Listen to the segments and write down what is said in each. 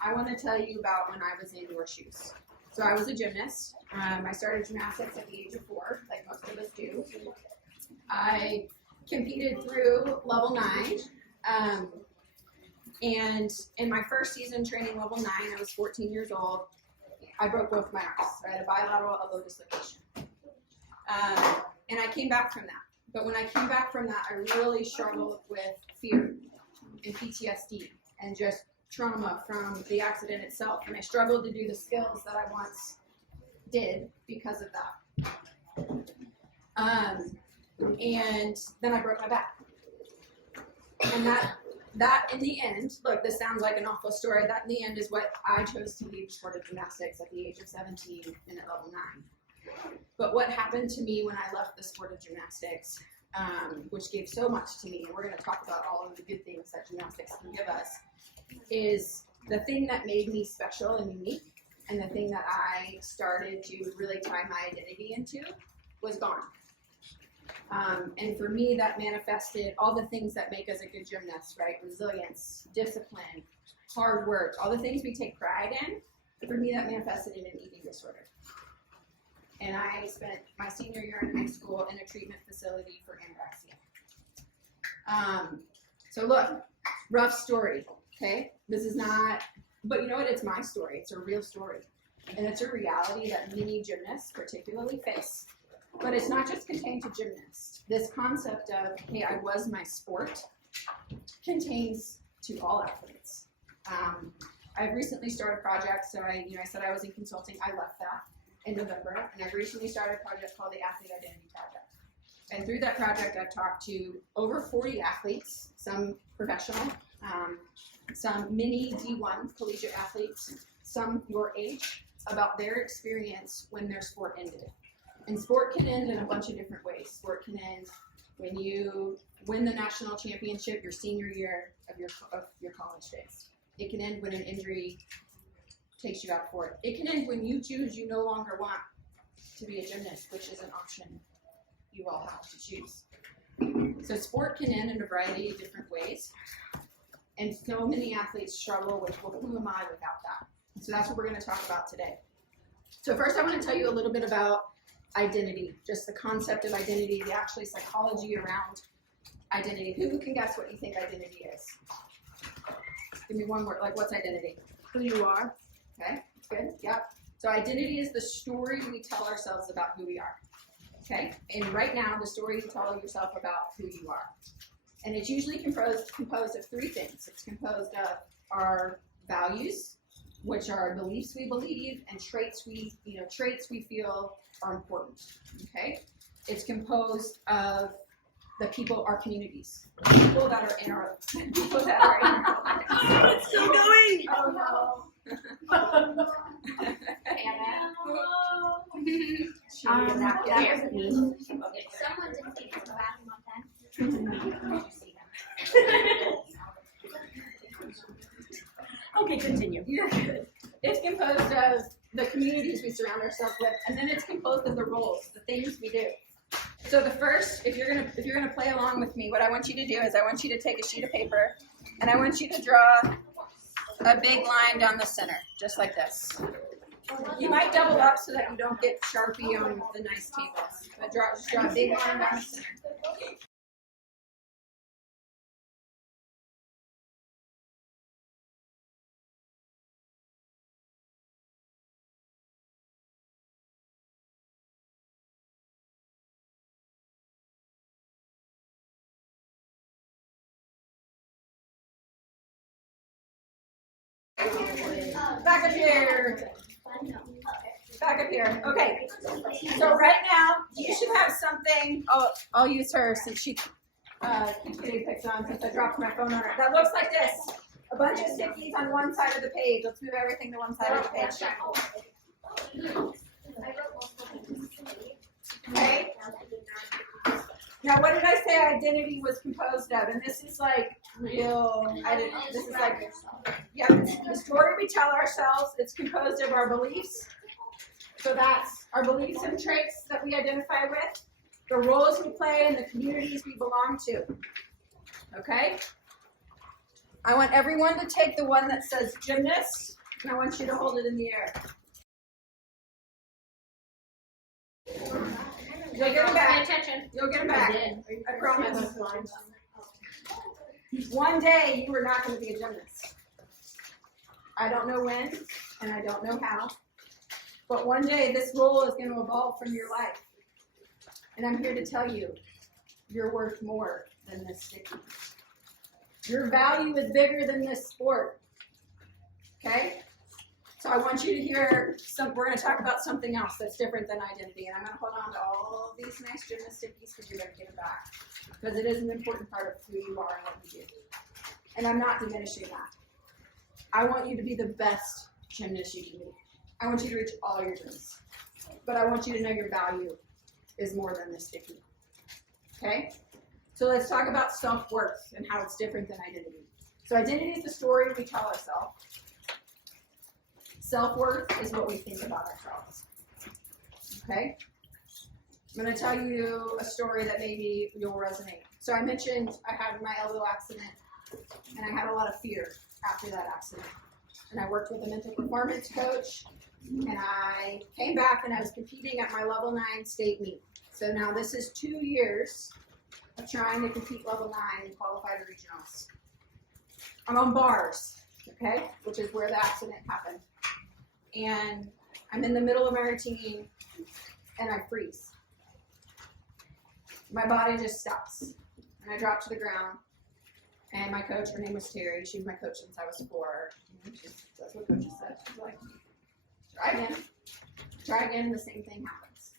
I want to tell you about when I was in your shoes. So I was a gymnast. I started gymnastics at the age of 4, like most of us do. I competed through level 9. And in my first season training level 9, I was 14 years old. I broke both my arms. So I had a bilateral elbow dislocation. And I came back from that. But when I came back from that, I really struggled with fear and PTSD and just trauma from the accident itself. And I struggled to do the skills that I once did because of that. And then I broke my back. And that in the end, look, this sounds like an awful story. That in the end is what I chose to leave the sport of gymnastics at the age of 17 and at level 9. But what happened to me when I left the sport of gymnastics, which gave so much to me, and we're going to talk about all of the good things that gymnastics can give us, is the thing that made me special and unique, and the thing that I started to really tie my identity into was gone. And for me, that manifested all the things that make us a good gymnast, right? Resilience, discipline, hard work, all the things we take pride in. For me, that manifested in an eating disorder. And I spent my senior year in high school in a treatment facility for anorexia. So look, rough story, okay? This is not, but you know what? It's my story. It's a real story. And it's a reality that many gymnasts particularly face. But it's not just contained to gymnasts. This concept of, hey, I was my sport, contains to all athletes. I've recently started a project, so I said I was in consulting. I left that in November, and I've recently started a project called the Athlete Identity Project. And through that project, I've talked to over 40 athletes, some professional, some mini D1 collegiate athletes, some your age, about their experience when their sport ended. And sport can end in a bunch of different ways. Sport can end when you win the national championship your senior year of your college days. It can end when an injury takes you out for it. It can end when you choose you no longer want to be a gymnast, which is an option you all have to choose. So sport can end in a variety of different ways. And so many athletes struggle with, well, who am I without that? So that's what we're going to talk about today. So first I want to tell you a little bit about identity, just the concept of identity, the actual psychology around identity. Who can guess what you think identity is? Give me one word, like what's identity? Who you are. Okay, good, yep. So identity is the story we tell ourselves about who we are. Okay, and right now the story you tell yourself about who you are. And it's usually composed of 3 things. It's composed of our values, which are beliefs we believe, and traits we feel are important. Okay, it's composed of the people, our communities, people that are in our lives. It's still going. Oh no. That was me. Someone didn't take it to the bathroom one time. Okay, continue. You're good. It's composed of the communities we surround ourselves with, and then it's composed of the roles, the things we do. So the first, if you're gonna play along with me, what I want you to do is I want you to take a sheet of paper, and I want you to draw a big line down the center, just like this. You might double up so that you don't get Sharpie on the nice tables. But just draw a big line down the center. Back up here. Back up here. Okay. So right now, you should have something. Oh, I'll use her since she keeps getting picked on since I dropped my phone on her. That looks like this. A bunch of stickies on one side of the page. Let's move everything to one side of the page. Okay. Now, what did I say identity was composed of? And this is like real, this is like, yeah, the story we tell ourselves. It's composed of our beliefs. So that's our beliefs and traits that we identify with, the roles we play, and the communities we belong to. Okay? I want everyone to take the one that says gymnast, and I want you to hold it in the air. You'll get them back. You'll get them back. I promise. One day you are not going to be a gymnast. I don't know when, and I don't know how, but one day this role is going to evolve from your life. And I'm here to tell you, you're worth more than this sticky. Your value is bigger than this sport. Okay? So I want you to hear we're going to talk about something else that's different than identity. And I'm going to hold on to all of these nice gymnast stickies because you're going to get them back. Because it is an important part of who you are and what you do. And I'm not diminishing that. I want you to be the best gymnast you can be. I want you to reach all your dreams. But I want you to know your value is more than this sticky. Okay? So let's talk about self-worth and how it's different than identity. So identity is the story we tell ourselves. Self-worth is what we think about ourselves. Okay? I'm going to tell you a story that maybe you'll resonate. So I mentioned I had my elbow accident, and I had a lot of fear after that accident. And I worked with a mental performance coach, and I came back and I was competing at my level 9 state meet. So now this is 2 years of trying to compete level 9 and qualify to regionals. I'm on bars, okay, which is where the accident happened. And I'm in the middle of my routine, and I freeze. My body just stops, and I drop to the ground. And my coach, her name was Terry. She was my coach since I was 4. That's what coaches said. She's like, try again. Try again, and the same thing happens.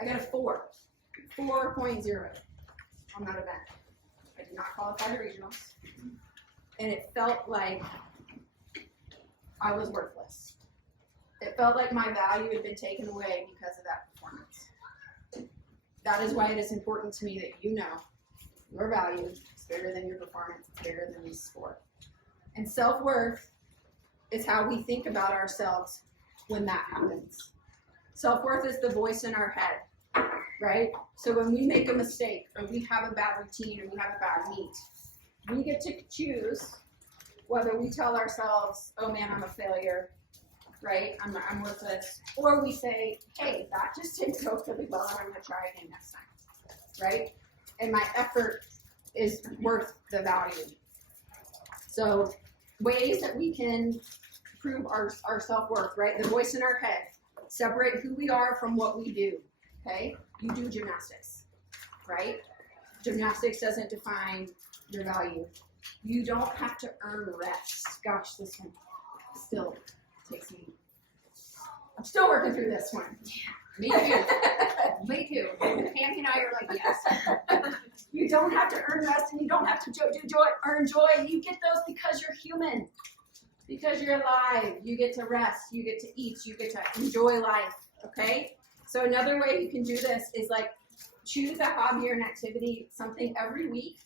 I got a 4.0 on that event. I did not qualify to regionals. And it felt like I was worthless. It felt like my value had been taken away because of that performance. That is why it is important to me that you know your value is bigger than your performance, it's bigger than your sport. And self-worth is how we think about ourselves when that happens. Self-worth is the voice in our head, right? So when we make a mistake, or we have a bad routine, or we have a bad meet, we get to choose whether we tell ourselves, oh man, I'm a failure, right? I'm worthless. Or we say, hey, that just didn't go really well, and I'm going to try again next time, right? And my effort is worth the value. So ways that we can prove our self-worth, right? The voice in our head. Separate who we are from what we do, okay? You do gymnastics, right? Gymnastics doesn't define your value. You don't have to earn rest. Gosh, this one still takes me. I'm still working through this one. Me too. Me too. Pammy and I are like, yes. You don't have to earn rest, and you don't have to earn joy. You get those because you're human. Because you're alive. You get to rest. You get to eat. You get to enjoy life. Okay? So another way you can do this is like choose a hobby or an activity, something every week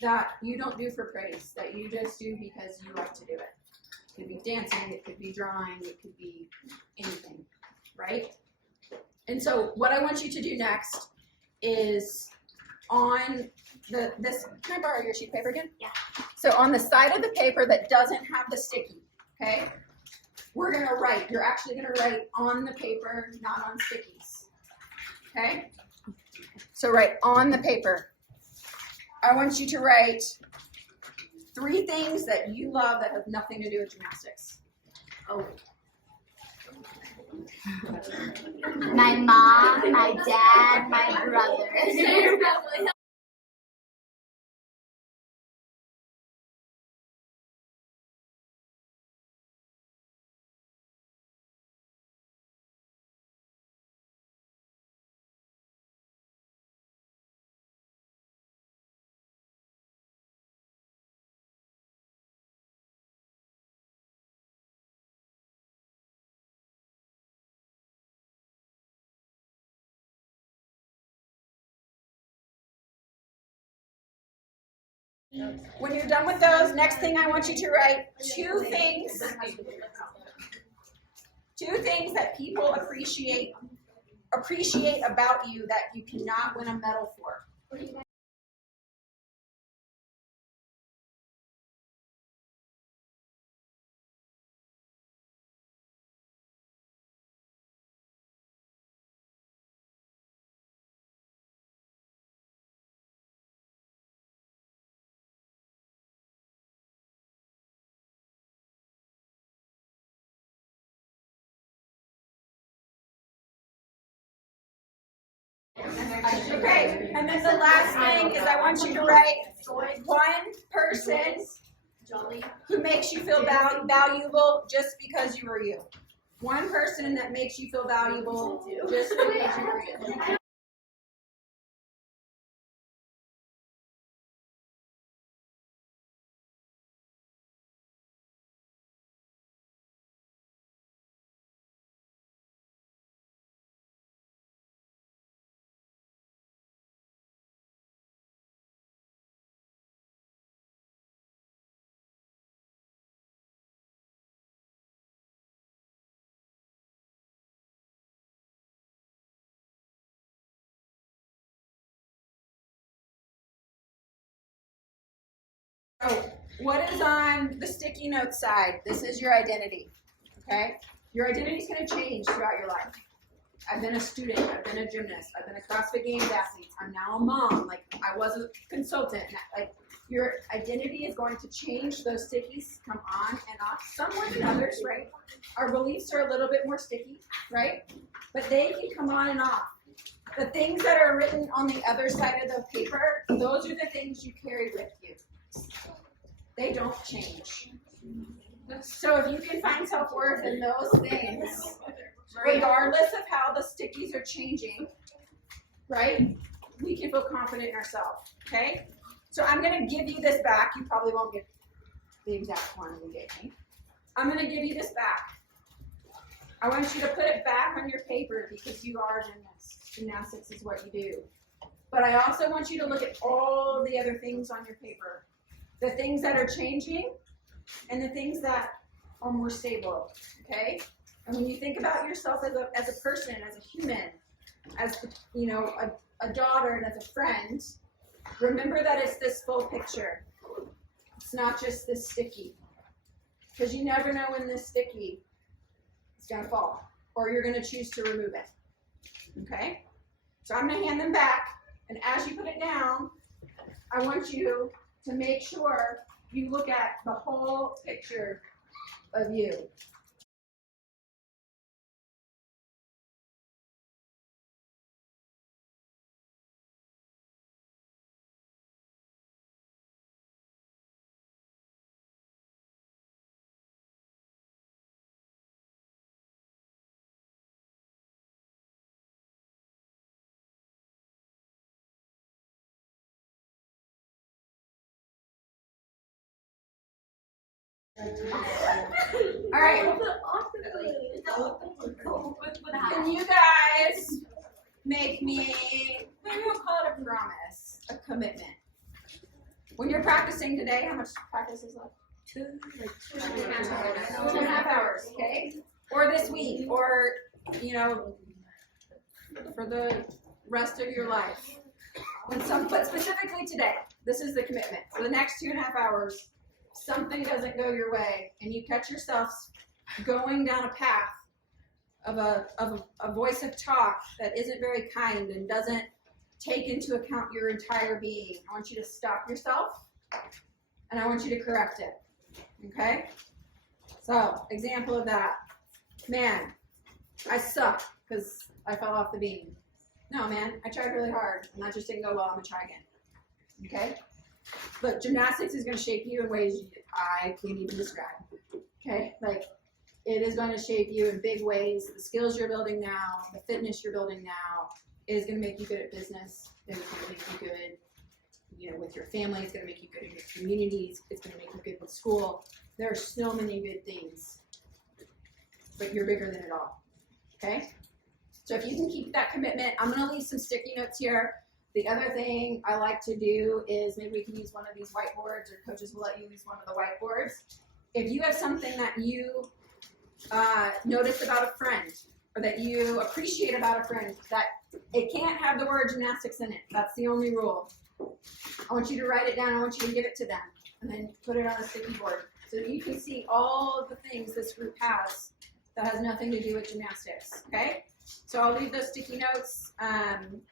that you don't do for praise, that you just do because you like to do it. It could be dancing. It could be drawing. It could be anything. Right? And so what I want you to do next is on this, can I borrow your sheet of paper again? Yeah. So on the side of the paper that doesn't have the sticky, okay, we're going to write. You're actually going to write on the paper, not on stickies, okay? So write on the paper. I want you to write 3 things that you love that have nothing to do with gymnastics. Oh. My mom, my dad, my brother. When you're done with those, next thing I want you to write 2 things that people appreciate about you that you cannot win a medal for. Okay, and then the last thing is I want you to write one person who makes you feel valuable just because you are you. One person that makes you feel valuable just because you are you. So, what is on the sticky note side? This is your identity, okay? Your identity is going to change throughout your life. I've been a student, I've been a gymnast, I've been a CrossFit Games athlete, I'm now a mom, like I was a consultant, like your identity is going to change. Those stickies come on and off, some more than others, right? Our beliefs are a little bit more sticky, right? But they can come on and off. The things that are written on the other side of the paper, those are the things you carry with you. They don't change. So if you can find self-worth in those things, regardless of how the stickies are changing, right, we can feel confident in ourselves, okay? So I'm going to give you this back. You probably won't get the exact one you gave me. I'm going to give you this back. I want you to put it back on your paper because you are gymnasts. Gymnastics is what you do. But I also want you to look at all the other things on your paper. The things that are changing and the things that are more stable, okay? And when you think about yourself as a person, as a human, as a daughter and as a friend, remember that it's this full picture. It's not just this sticky. Because you never know when this sticky is going to fall or you're going to choose to remove it. Okay? So I'm going to hand them back, and as you put it down, I want you to make sure you look at the whole picture of you. All right. Can you guys make me, maybe we'll call it a promise, a commitment. When you're practicing today, how much practice is left? 2.5 hours, okay? Or this week, or, for the rest of your life. But specifically today, this is the commitment. For the next 2.5 hours, something doesn't go your way, and you catch yourself going down a path of a voice of talk that isn't very kind and doesn't take into account your entire being. I want you to stop yourself, and I want you to correct it. Okay? So, example of that. Man, I suck because I fell off the beam. No, man, I tried really hard, and that just didn't go well. I'm going to try again. Okay? But gymnastics is going to shape you in ways I can't even describe. Okay? Like, it is going to shape you in big ways. The skills you're building now, the fitness you're building now is going to make you good at business. It's going to make you good, with your family. It's going to make you good in your communities. It's going to make you good with school. There are so many good things, but you're bigger than it all. Okay? So if you can keep that commitment, I'm going to leave some sticky notes here. The other thing I like to do is maybe we can use one of these whiteboards, or coaches will let you use one of the whiteboards. If you have something that you notice about a friend, or that you appreciate about a friend, that it can't have the word gymnastics in it. That's the only rule. I want you to write it down. I want you to give it to them, and then put it on a sticky board so that you can see all of the things this group has that has nothing to do with gymnastics. Okay? So I'll leave those sticky notes, and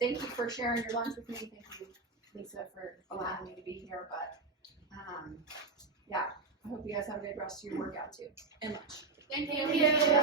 thank you for sharing your lunch with me. Thank you, Lisa, for allowing me to be here. But yeah, I hope you guys have a good rest of your workout too, and lunch. Thank you.